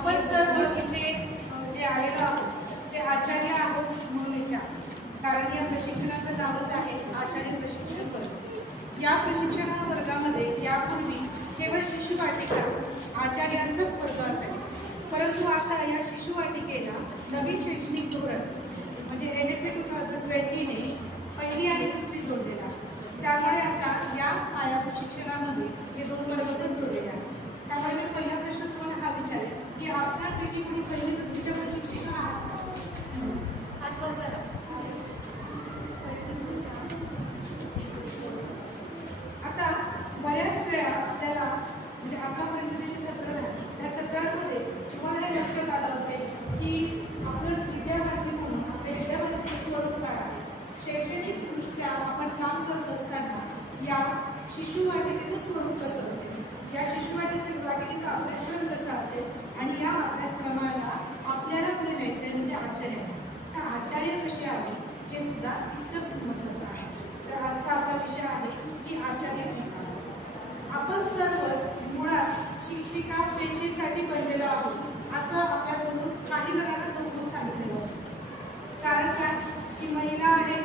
आपण सर्व इथे जे आलेलो आहोत ते आचार्य आहोत म्हणून इथे आहोत. कारण या प्रशिक्षणाचं नावच आहे आचार्य प्रशिक्षण वर्ग. या प्रशिक्षण वर्गामध्ये यापूर्वी केवळ शिशुवाटिका आचार्यांचाच वर्ग असायचा. परंतु आता या शिशुवाटिकेला नवीन शैक्षणिक धोरण म्हणजे NFP 2020 ने पहिली आणि दुसरी जोडलेला आहे. त्यामुळे आता या पायाभूत शिक्षणामध्ये हे दोन वर्ग जोडलेले आहेत. त्यामुळे मी पहिला प्रश्न तुम्हाला हा विचारेल की आपल्यापैकी कोणी पहिली दुसरीच्या पण शिक्षिका आहात? आता बऱ्याच वेळा आपल्याला म्हणजे आतापर्यंत जे सत्र झाले त्या सत्रांमध्ये तुम्हाला हे लक्षात आलं असेल की आपलं विद्यार्थी म्हणून आपल्या विद्यार्थ्यांचं स्वरूप काय आहे. शैक्षणिकदृष्ट्या आपण काम करत असताना या शिशुवाटिकेचं स्वरूप कसं असेल, या शिशुवाटिकेचा अभ्यासक्रम कसा असेल आणि या अभ्यासक्रमाला आपल्याला पुढे न्यायचं आहे म्हणजे आचार्य. तर आचार्य कसे आहे हे सुद्धा इतकंच महत्त्वाचं आहे. तर आजचा आपला विषय आहे की आचार्य. आपण सर्वच मुळात शिक्षिका पेशेसाठी बनलेलो आहोत असं आपल्याकडून काही जणांना समजून सांगितलेलं असतं. कारण काय की महिला आहेत,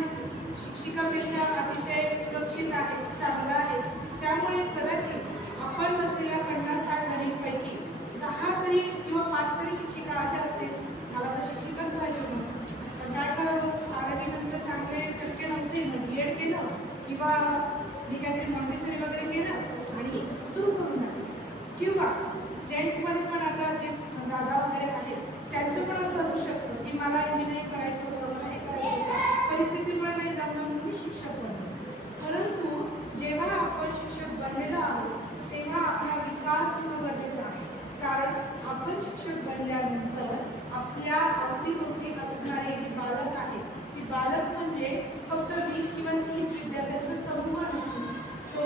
शिक्षिका पेशा अतिशय सुरक्षित आहे, चांगला आहे. त्यामुळे कदाचित आपण बसलेल्या 50-60 जणींपैकी 10 तरी किंवा 5 तरी शिक्षिका अशा असतील मला तर शिक्षिकाच पाहिजे म्हणून. पण काय करावं, 12वी नंतर चांगले टक्के नव्हते, BEd केलं किंवा मी काहीतरी मॉन्टेसरी वगैरे केलं आणि सुरू करून टाकलं. किंवा जेंट्समध्ये पण आता जे दादा वगैरे आहेत त्यांचं पण असं असू शकतं की मला इंजिनिअरिंग करायचं होतं, मला हे करायचं होतं, परिस्थितीमुळे नाही जमलं म्हणून मी शिक्षक बनलो. परंतु जेव्हा आपण शिक्षक बनलेलो आहोत तेव्हा आपला विकास होणं गरजेचं आहे. कारण आपण शिक्षक बनल्यानंतर आपल्या अवतीभोवती असणारे जे बालक आहेत ती बालक म्हणजे फक्त 20 किंवा 30 विद्यार्थ्यांचा समूह नसून तो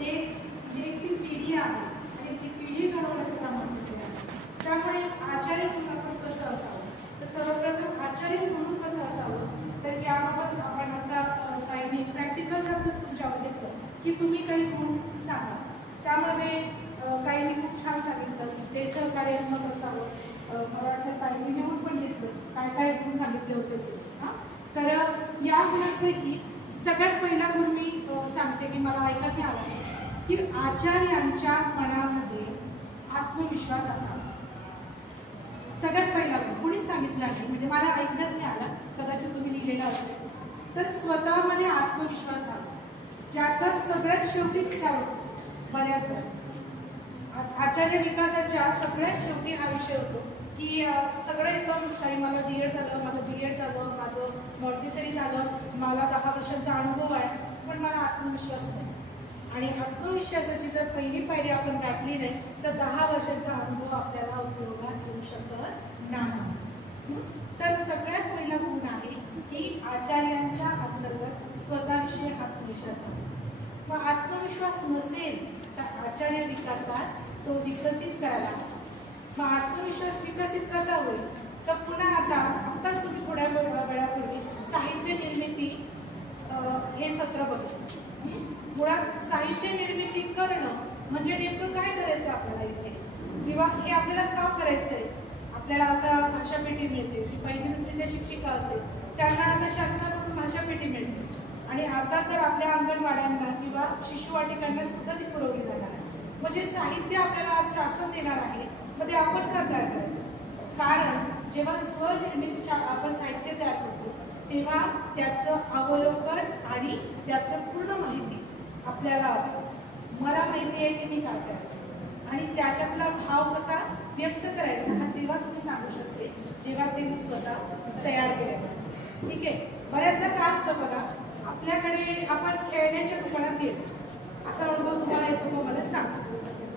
एक ती पिढी आहे आणि ती पिढी घडवण्याचं काम आपल्याकडे आहे. त्यामुळे आचार्य म्हणून आपण कसं असावं, तर सर्वप्रथम आचार्य म्हणून कसं असावं तर याबाबत आपण आता काही प्रॅक्टिकलसारखंच तुमच्यावर घेतलं की तुम्ही काही गुण सांगा. त्यामध्ये काहींनी खूप छान सांगितलं की ते सहकार्यात्मक असावं. मला वाटतं काहींनी लिहून पण घेतलं काय काय गुण सांगितले होते ते. तर या गुणांपैकी सगळ्यात पहिला गुण मी सांगते की मला ऐकत नाही आलं की आचार्यांच्या मनामध्ये आत्मविश्वास असावा. सगळ्यात पहिला गुण कुणीच सांगितलं नाही म्हणजे मला ऐकण्यात नाही आला, कदाचित तुम्ही लिहिलेलं असेल. तर स्वतःमध्ये आत्मविश्वास हवा ज्याचा सगळ्यात शेवटी विचार होतो. बऱ्याचदा आचार्य विकासाच्या सगळ्यात शेवटी हा विषय होतो की सगळं येतं काही मला BEd झालं, माझं BEd झालं, माझं मॉन्टेसरी झालं, मला 10 वर्षांचा अनुभव आहे, पण मला आत्मविश्वास नाही. आणि आत्मविश्वासाची जर पहिली पायरी आपण गाठली नाही तर 10 वर्षांचा अनुभव आपल्याला उपयोगात येऊ शकत नाही. तर सगळ्यात पहिला गुण आहे की आचार्यांच्या अंतर्गत स्वतःविषयी आत्मविश्वास आहे. मग आत्मविश्वास नसेल तर आचार्य विकासात तो विकसित करायला. मग आत्मविश्वास विकसित कसा होईल तर पुन्हा आत्ताच तुम्ही थोड्या वेळापूर्वी साहित्य निर्मिती हे सत्र बघितलं. मुळात साहित्य निर्मिती करणं म्हणजे नेमकं काय करायचं आपल्याला इथे किंवा हे आपल्याला का करायचं आहे. आपल्याला आता भाषापेठी मिळते, जी पहिली दुसरीच्या शिक्षिका असेल त्यांना आता शासनाकडून भाषापेठी मिळते आणि आता तर आपल्या अंगणवाड्यांना किंवा शिशुवाटिकांना सुद्धा ती पुरवली जाणार आहे. म्हणजे साहित्य आपल्याला आज शासन देणार आहे, मग ते आपण का तयार करायचं. कारण जेव्हा स्वनिर्मित आपण साहित्य तयार करतो तेव्हा त्याचं अवलोकन आणि त्याचं पूर्ण माहिती आपल्याला असतं. मला माहिती आहे की मी काय करायचं आणि त्याच्यातला भाव कसा व्यक्त करायचा हा तेव्हाच मी सांगू शकते जेव्हा ते मी स्वतः तयार केलं. ठीक आहे. बऱ्याचदा काय होतं बघा, आपल्याकडे आपण खेळण्याच्या दुकानात गेलो, असा अनुभव तुम्हाला येतो का मला सांगा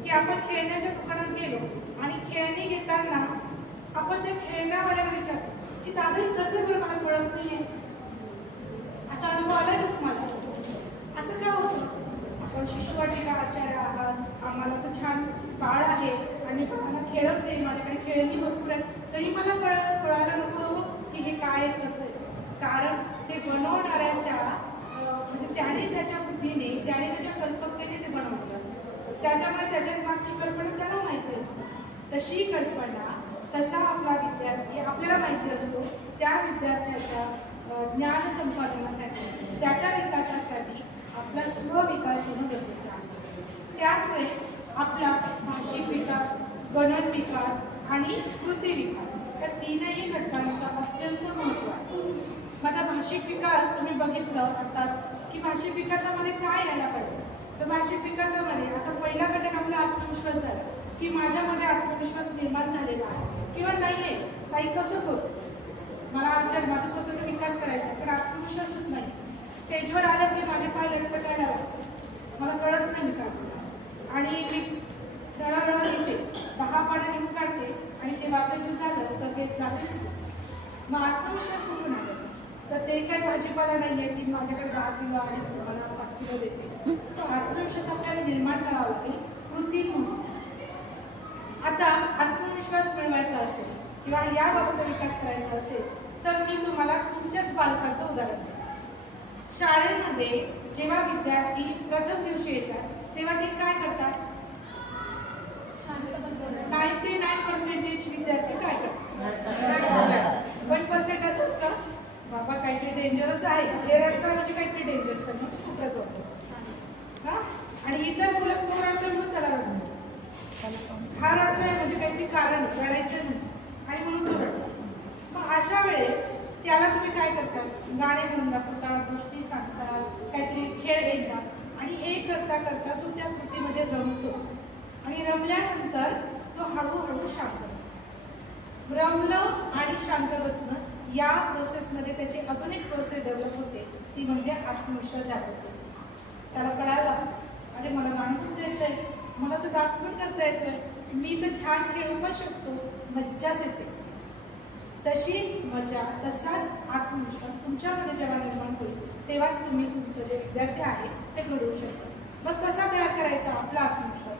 की आपण खेळण्याच्या दुकानात गेलो आणि खेळणी घेताना आपण त्या खेळण्यावाल्याला विचारतो की दादा कसं पण मला कळत नाहीये. असा अनुभव आलाय का तुम्हाला? असं का होतं? आपण शिशुवाटिका आचार्य आहात, आम्हाला तर छान बाळ आहे आणि मला खेळत नाही, माझ्याकडे खेळणी भरपूर आहेत, तरी मला कळायला नको हवं की हे काय कसं आहे. कारण ते बनवणाऱ्याच्या म्हणजे त्याने त्याच्या बुद्धीने त्याने त्याच्या कल्पकतेने ते बनवलेलं असतं. त्याच्यामुळे त्याच्या मागची कल्पना त्याला माहिती असते. तशी कल्पना तसा आपला विद्यार्थी आपल्याला माहिती असतो त्या विद्यार्थ्याच्या ज्ञान संपादनासाठी त्याच्या विकासासाठी आपला स्वविकास होणं गरजेचं आहे। त्यामुळे आपला भाषिक विकास, गणन विकास आणि कृती विकास या तीनही घटकांचा अत्यंत महत्त्व आहे। माझा भाषिक विकास तुम्ही बघितलं आता की भाषिक विकासामध्ये काय यायला पाहिजे, तर भाषिक विकासामध्ये आता पहिला घटक आपला आत्मविश्वास झाला की माझ्यामध्ये आत्मविश्वास निर्माण झालेला आहे किंवा नाही आहे, काही कसं करू, मला माझा स्वतःचा विकास करायचा पण आत्मविश्वासच नाही, स्टेजवर आलं की माझे पाय लटपटायला लागतात, मला कळत नाही मी काय आणि मी रडारडा लिहिते, 10 पानं लिहून काढते आणि ते वाचायचं झालं तर ते जातेच नाही, मग आत्मविश्वास कुठून आला? तर ते काही भाजीपाला नाही आहे की माझ्याकडे 10 किलो आहे मला 5 किलो देते, तो आत्मविश्वास आपल्याला निर्माण करावा लागेल कृती म्हणून। आता आत्मविश्वास मिळवायचा असेल किंवा याबाबतचा विकास करायचा असेल तर मी तुम्हाला तुमच्याच बालकाचं उदाहरण देते। शाळेमध्ये जेव्हा विद्यार्थी प्रथम दिवशी येतात तेव्हा ते काय करतात? 99% विद्यार्थी काय करतात? 1% असं असतं बाबा काहीतरी डेंजरस आहे, हे रडतं म्हणजे काहीतरी डेंजरस आहे, मग खूपच वाटतं हा। आणि इतर मुलं तो रडतं म्हणून त्याला रडतो, हा रडतोय म्हणजे काहीतरी कारण रडायचं म्हणजे आणि म्हणून तो रडतो। मग अशा वेळेस त्याला तुम्ही काय करतात? गाणे म्हणून दाखवतात, गोष्टी सांगतात, काहीतरी खेळ घेतात आणि हे करता करता तो त्या कृतीमध्ये रमतो आणि रमल्यानंतर तो हळूहळू शांत बसतो। रमणं आणि शांत बसणं या प्रोसेसमध्ये त्याची अजून एक प्रोसेस डेव्हलप होते, ती म्हणजे आत्मविश्वास जागृत। त्याला कळायला अरे मला गाणं पण येतंय, मला तर डान्स पण करता येतोय, मी तर छान खेळू पण शकतो, मज्जाच येते। तशीच मजा तसाच आत्मविश्वास तुमच्यामध्ये जेव्हा निर्माण होईल तेव्हाच तुम्ही तुमचे जे विद्यार्थी आहेत ते घडवू शकता। मग कसा तयार करायचा आपला आत्मविश्वास?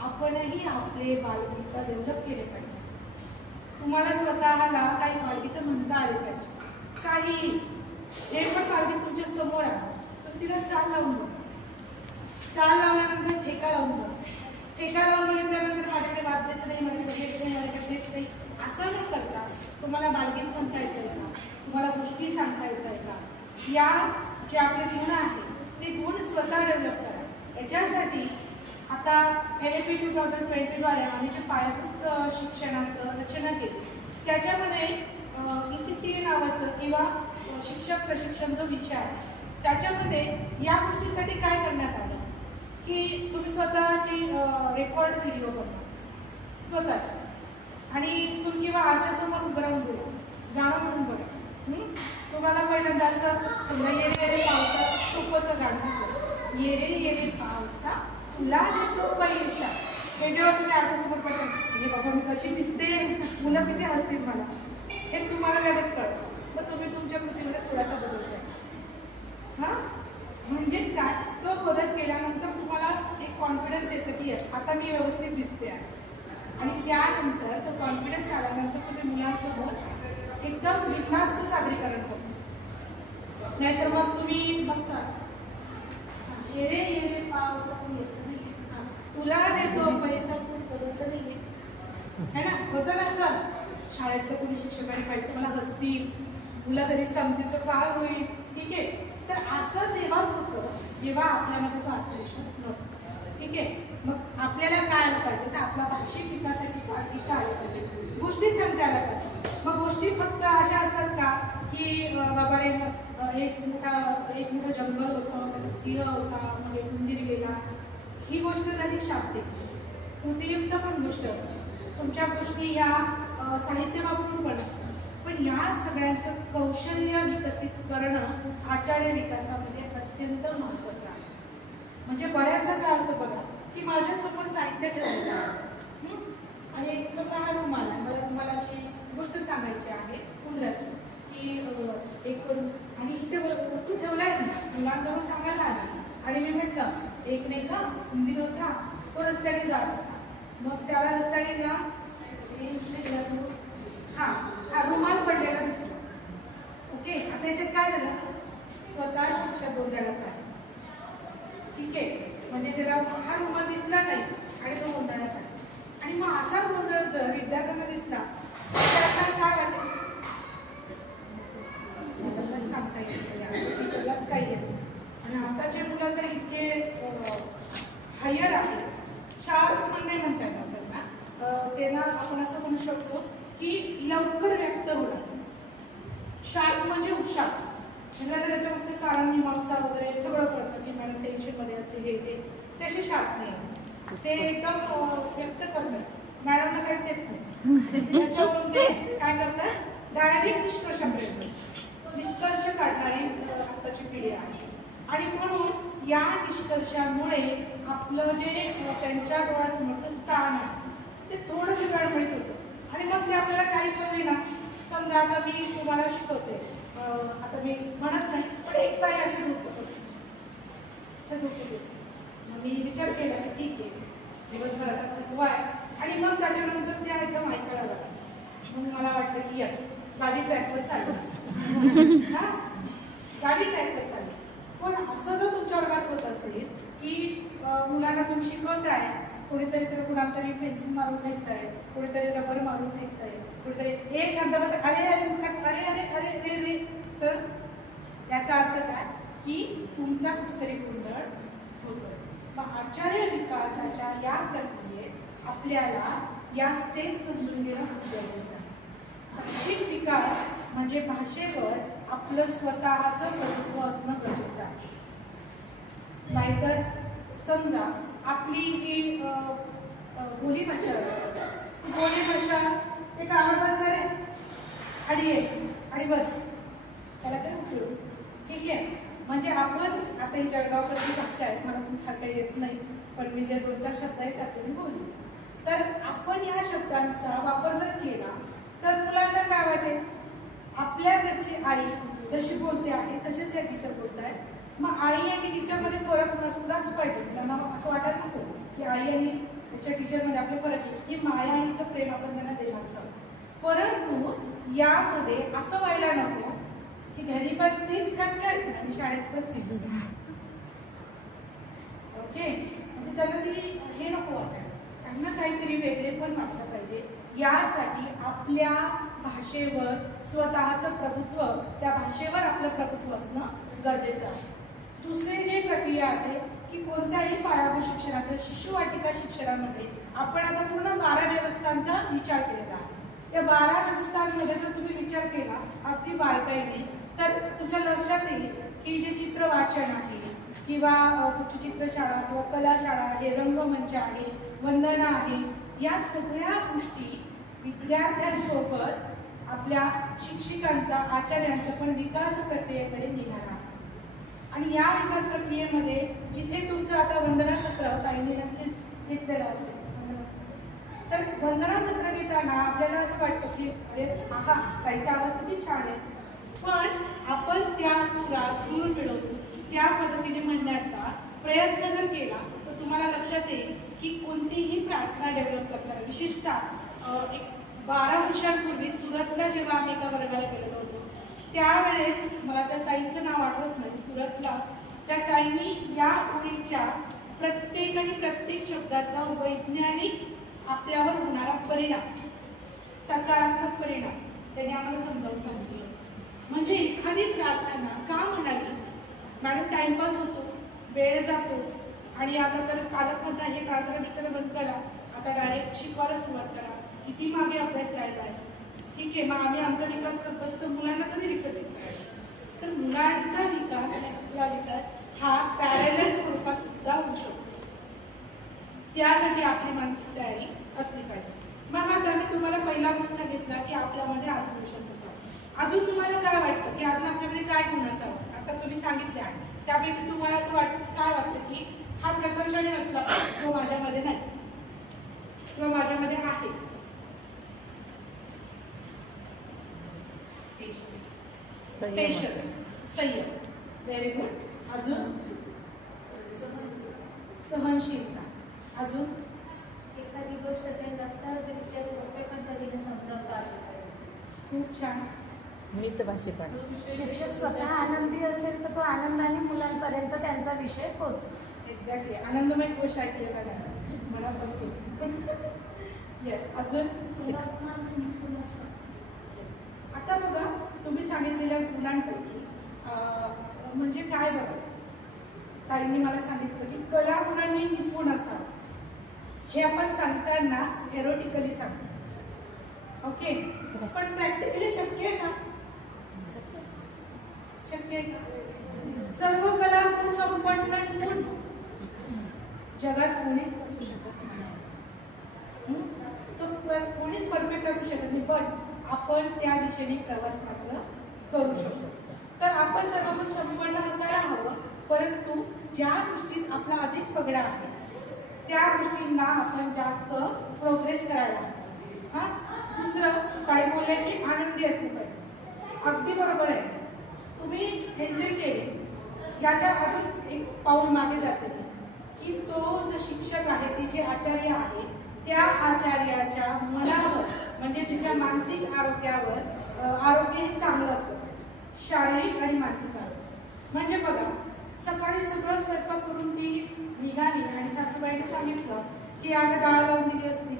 आपणही आपले बालगीत डेव्हलप केले पाहिजे। तुम्हाला स्वतःला काही बालगीत म्हणता आले पाहिजे, काही जे पण बालगीत तुमच्या समोर आहे तर तिला चाल लावून बघा, चाल लावल्यानंतर ठेका लावून बघा, ठेका लावून बघितल्यानंतर माझ्याकडे वाद्यच नाही, माझ्याकडे हेच नाही, माझ्याकडे तेच नाही असं न करता तुम्हाला बालगीत म्हणता येतं का, तुम्हाला गोष्टी सांगता येतात का, या जे आपले गुण आहेत ते गुण स्वतः डेव्हलप करा। याच्यासाठी आता LAP 2020 द्वारे आम्ही जे पायाभूत शिक्षणाचं रचना केली त्याच्यामध्ये ECCA नावाचं किंवा शिक्षक प्रशिक्षण जो विषय आहे त्याच्यामध्ये या गोष्टीसाठी काय करण्यात आलं की तुम्ही स्वतःची रेकॉर्ड व्हिडिओ बनवा स्वतःची आणि तुम्ही किंवा आरशासमोर उभं राहून बोला, गाणं म्हणून बघा। तुम्हाला पहिल्यांदा असं समजा ये रे पावसा खूपसं गाणं ये रे पावसा तुला देतो पैसा, हे जेव्हा तुम्ही आरशासमोर करता म्हणजे बाबा मी कशी दिसते, मुलं किती हसतील मला, हे तुम्हाला लगेच कळतं, मग तुम्ही तुमच्या कृतीमध्ये थोडासा बदल करा। हां म्हणजेच काय, तो बदल केल्यानंतर तुम्हाला एक कॉन्फिडन्स येतं की आता मी व्यवस्थित दिसते आहे आणि त्यानंतर तो कॉन्फिडन्स आल्यानंतर तुम्ही मुलांसोबत एकदम बिनधास्त सादरीकरण करता। नाहीतर मग तुम्ही बघता ये रे पावसा तुला देतो पैसा कोणी करत नाही है ना, होतं ना सर शाळेतलं कोणी शिक्षकांनी पाहिजे मला हसतील, मुलं घरी सांगतील तर काय होईल, ठीक आहे। तर असं तेव्हाच होतं जेव्हा आपल्यामध्ये तो आत्मविश्वास नसतो, ठीक आहे। मग आपल्याला काय आलं पाहिजे तर आपला भाषिक विकासाची गीतं आली पाहिजे, गोष्टी सांगता आल्या पाहिजे। मग गोष्टी फक्त अशा असतात का की बाबा रे एक मोठं जंगल होतं, त्याचा सिंह होता, मग एक उंदीर गेला, ही गोष्ट झाली शाब्दिक, कृतीयुक्त पण गोष्ट असते, तुमच्या गोष्टी या साहित्य वापरून पण असतात, पण या सगळ्यांचं कौशल्य विकसित करणं आचार्य विकासामध्ये अत्यंत महत्त्वाचं आहे। म्हणजे बऱ्याचदा काय होतं बघा की माझ्यासमोर साहित्य ठेवलं आणि समजा हा रुमाल आहे, मला रुमालाची गोष्ट सांगायची आहे उंदराची की एक आणि इथे वस्तू ठेवला आहे ना मुलांजवळ सांगायला आली आणि मी म्हटलं एक नाही का उंदीर होता तो रस्त्याने जात होता, मग त्याला रस्त्याने ना हा रुमाल पडलेला दिसला, ओके। आता याच्यात काय झालं, स्वतः शिक्षक गोंधळात आहे, ठीक आहे, म्हणजे त्याला हा रुमाल दिसला नाही आणि तो गोंधळात आहे, म्हणू शकतो की लवकर व्यक्त होणार. शार्प म्हणजे हुशार, म्हणजे त्याच्यामध्ये कारण मीमांसा वगैरे सगळं कळतं की मॅडम टेन्शनमध्ये असतील हे ते, तसे शार्प नाही, ते एकदम व्यक्त करतात. मॅडमला काहीच येत नाही, त्याच्यावरून ते काय करतात, डायरेक्ट निष्कर्षापर्यंत निष्कर्ष काढणारी आत्ताची पिढी आहे. आणि म्हणून या निष्कर्षामुळे आपलं जे त्यांच्या डोळ्यासमोरचं स्थान आहे ते थोडंसं गडबडीत होतं. आणि मग ते आपल्याला काही कळले ना, समजा आता मी तुम्हाला शिकवते, आता मी म्हणत नाही पण एक ताई अशी झोपत होती, मग मी विचार केला की ठीक आहे दिवसभराचा थकवा आहे, आणि मग त्याच्यानंतर त्या एकदम ऐकायला लागल्या. मग मला वाटलं की यस, गाडी ट्रॅकवर चालली, हा गाडी ट्रॅकवर चालली. पण असं जर तुमच्या वर्गात होत असेल की मुलांना तुम्ही शिकवताय, कोणीतरी तर कुणाला तरी पेन्सिल मारून फेकताय, कोणीतरी रबर मारून फेकताय, कुठेतरी एक शब्द बस अरे अरे अरे अरे अरे रे रे, तर याचा अर्थ काय की तुमचा कुठेतरी गोंधळ होतोय. मग आचार्य विकासाच्या या प्रक्रियेत आपल्याला या स्टेप समजून घेणं खूप गरजेचं आहे. भाषिक विकास म्हणजे भाषेवर आपलं स्वतःचं प्रभुत्व असणं गरजेचं आहे. नाहीतर समजा आपली जी बोली भाषा असते, बोली भाषा ते कामं बंद करे आणि ये आणि बस, त्याला काय उपयोग, ठीक आहे. म्हणजे आपण आता ही जळगावकडची भाषा आहे, मला पण फार काही येत नाही, पण मी जे 2-4 शब्द आहेत त्यातून बोलू. तर आपण या शब्दांचा वापर जर केला तर मुलांना काय वाटेल, आपल्या घरची आई जशी बोलते आहे तसेच या टीचर बोलत आहेत. मग आई आणि टीचरमध्ये फरक नसलाच पाहिजे. त्यांना असं वाटायला नको की आई आणि त्याच्या टीचरमध्ये आपले फरक आहे, की माया आणि इतकं प्रेम आपण त्यांना देणार आहोत. परंतु यामध्ये असं व्हायला नको की घरी पण तीच कटकट आणि शाळेत पण तीच. ओके, म्हणजे त्यांना ती हे नको वाटायला, त्यांना काहीतरी वेगळे पण वाटलं पाहिजे. यासाठी आपल्या भाषेवर स्वतःचं प्रभुत्व, त्या भाषेवर आपलं प्रभुत्व असणं गरजेचं आहे. दुसरी जी प्रक्रिया आहे की कोणत्याही पायाभूत शिक्षणाचं शिशुवाटिका शिक्षणामध्ये आपण आता पूर्ण 12 व्यवस्थांचा विचार केलेला आहे. त्या 12 व्यवस्थांमध्ये जर तुम्ही विचार केला अगदी बारकाईने तर तुमच्या लक्षात येईल की जे चित्र वाचन आहे किंवा तुमची चित्रशाळा किंवा कलाशाळा आहे, रंगमंच आहे, वंदना आहे, या सगळ्या गोष्टी विद्यार्थ्यांसोबत आपल्या शिक्षकांचा, आचार्यांचा पण विकास प्रक्रियेकडे निघाला. आणि या विकास प्रक्रियेमध्ये जिथे तुमचं आता वंदना सत्र ताईंनी नक्कीच घेतलेलं असेल, तर वंदना सत्र घेताना आपल्याला असं वाटतं की अरे आहा ताईचा आवाज किती छान आहे, पण आपण त्या सुरात सूर मिळवून त्या पद्धतीने म्हणण्याचा प्रयत्न जर केला तर तुम्हाला लक्षात येईल की कोणतीही प्रार्थना डेव्हलप करताना, विशेषतः एक 12 वर्षांपूर्वी सुरतला जेव्हा आम्ही एका वर्गाला गेलेलो होतो त्यावेळेस, मला त्या ताईंचं नाव आठवत नाही, सुरतला त्या ताईंनी या ओळीच्या प्रत्येक शब्दाचा वैज्ञानिक आपल्यावर होणारा परिणाम, सकारात्मक परिणाम त्यांनी आम्हाला समजावून सांगितलं. म्हणजे एखादी प्रार्थना का म्हणाली, मॅडम टाइमपास होतो, वेळ जातो आणि आता तर पालक म्हणता हे प्रार्थना मित्र बंद करा, आता डायरेक्ट शिकवायला सुरुवात करा, किती मागे अभ्यास राहिला आहे, ठीक आहे, मग आम्ही आमचा विकास करत बसतो, मुलांना कधी विकसित करायचं. तर मुलांचा विकास आणि आपला विकास हा पॅरलल स्वरूपात सुद्धा होऊ शकतो. त्यासाठी आपली मानसिक तयारी असली पाहिजे. मग आता मी तुम्हाला पहिला गुण सांगितला की आपल्यामध्ये आत्मविश्वास असावा. अजून तुम्हाला काय वाटतं की अजून आपल्यामध्ये काय गुण असावा? आता तुम्ही सांगितले आहे, त्यापैकी तुम्हाला असं काय वाटतं की हा प्रकर्षाने असला जो माझ्यामध्ये नाही किंवा माझ्यामध्ये आहे? पेशन्स, संयम, व्हेरी गुड. अजून सहनशीलता. अजून एखादी गोष्ट त्यांना सहजरित्या सोप्या पद्धतीने समजावता आली पाहिजे. खूप छान. मितभाषेपण. शिक्षक स्वतः आनंदी असेल तर तो आनंदाने मुलांपर्यंत त्यांचा विषय पोहोचतो. एक्झॅक्टली. आनंदमय कोश ऐकलेला नाही मनापासून. येस. अजून आता बघा तुम्ही सांगितलेल्या गुणांपैकी म्हणजे काय बघा, ताईंनी मला सांगितलं की कला गुणांनी निपुण असावं. हे आपण सांगताना थेरोटिकली सांगतो, ओके, पण प्रॅक्टिकली शक्य आहे का? शक्य आहे का? सर्व कला गुण संपन्न गुण जगात कोणीच असू शकत नाही, तो कोणीच परफेक्ट असू शकत नाही, पण आपण त्या दिशेने प्रवास मात्र करू शकतो. तर आपण सर्वगुण संपन्न असायला हवं, परंतु ज्या गोष्टीत आपला अधिक पगडा आहे त्या गोष्टींना आपण जास्त प्रोग्रेस करायला हवं. हा, दुसरं काय बोलले की आनंदी असले पाहिजे. अगदी बरोबर आहे. तुम्ही एंट्री केली, याच्या अजून एक पाऊल मागे जाते की तो जो शिक्षक आहे, ती जे आचार्य आहे, त्या आचार्याच्या मनावर म्हणजे तिच्या मानसिक आरोग्यावर आरोग्य हे चांगलं असतं, शारीरिक आणि मानसिक आरोग्य. म्हणजे बघा, सकाळी सगळं स्वयंपाक करून ती निघाली आणि सासूबाईने सांगितलं की आता डाळ लावून दिली असती.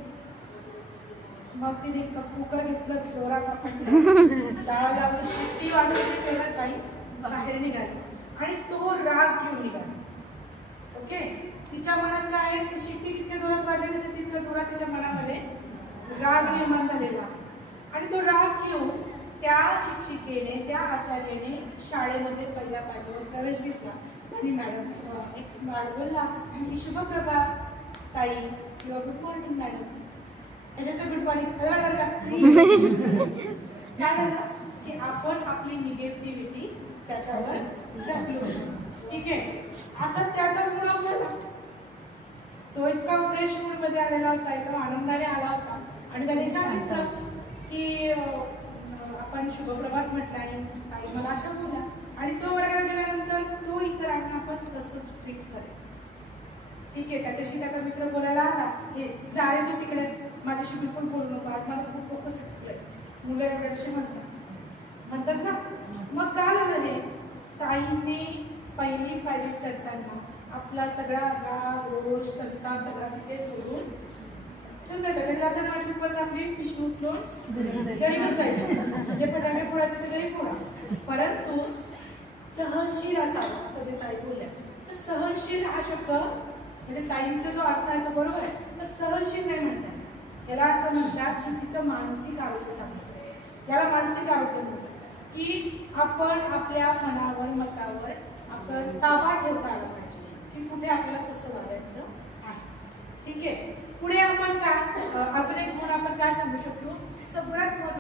मग तिने कुकर घेतलं, जोरात आपण डाळ लावली, शिट्टी वाजवली, तेव्हा काही बाहेर निघाली आणि तो राग घेऊन निघाला. ओके, तिच्या मनात काय आहे की शिट्टी तितक्या जोरात वाजली नसेल तितक्या जोरात तिच्या मनामध्ये राग निर्माण झालेला आणि तो राग घेऊन त्या शिक्षिकेने, त्या आचार्याने शाळेमध्ये पहिल्या पायरीवर प्रवेश घेतला आणि मॅडम एक बोलला की शुभप्रभात ताई किंवा गुड मॉर्निंग मॅडम. त्याच्याचं गुड मॉर्निंग काय झालं की आपण आपली निगेटिव्हिटी त्याच्यावर टाकली. ठीक आहे, आता त्याचा मूड आपल्याला तो इतका फ्रेश मूड मध्ये आलेला होता, एकदम आनंदाने आला होता आणि त्यांनी सांगितलं की आपण शुभप्रभात म्हटलं आणि ताई मला अशा बोला. आणि तो वर्गात गेल्यानंतर तो इतरांना आपण तसंच ट्रीट करेल. ठीक आहे, त्याच्याशी त्याचा मित्र बोलायला आला, हे जा रे तू तिकडे, माझ्याशी बिलकुल बोलू नको, आज मला खूप फोकस सुटलंय. मुलं एवढ्याशी म्हणतात ना. मग काय झालं हे, ताईने पहिली पायरी चढताना आपला सगळा राग रोष संताप सगळा तिथे सोडून घरी जाताना वाटतं पण आपली पिशवी उचलून घरी जायची, जे फटाके फोडायचे ते घरी फोडा, परंतु सहनशील असावा, असं जे ताई बोलल्या. तर सहनशील हा शब्द म्हणजे ताईंचा जो अर्थ आहे तो बरोबर आहे, तर सहनशील नाही म्हणतात याला. असं म्हणतात की तिचं मानसिक आरोग्य चांगलं, याला मानसिक आरोग्य म्हणतात की आपण आपल्या मनावर मतावर आपण ताबा ठेवता आला पाहिजे की कुठे आपल्याला कसं वागायचं आहे. ठीक आहे, पुढे आपण काय अजून एक गुण आपण काय सांगू शकतो,